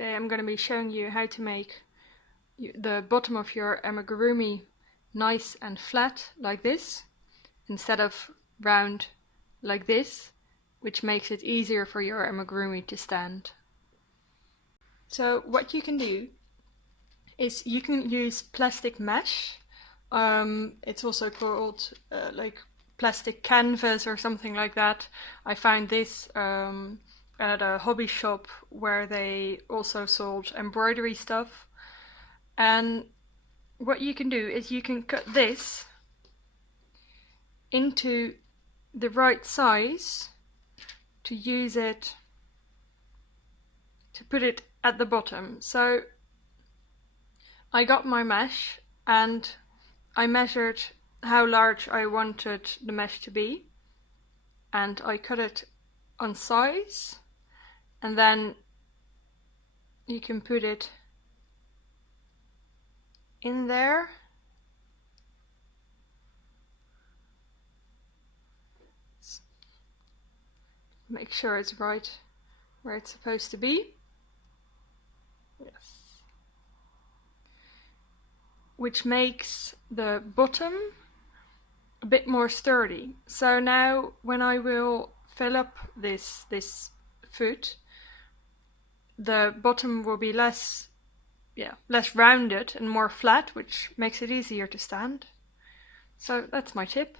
Today I'm going to be showing you how to make the bottom of your amigurumi nice and flat like this, instead of round like this, which makes it easier for your amigurumi to stand. So what you can do is you can use plastic mesh. It's also called like plastic canvas or something like that. I found this at a hobby shop where they also sold embroidery stuff. And what you can do is you can cut this into the right size to use it to put it at the bottom. So I got my mesh and I measured how large I wanted the mesh to be, and I cut it on size, and then you can put it in there. Make sure it's right where it's supposed to be. Yes. Which makes the bottom a bit more sturdy. So now when I will fill up this foot, the bottom will be less rounded and more flat, which makes it easier to stand. So that's my tip.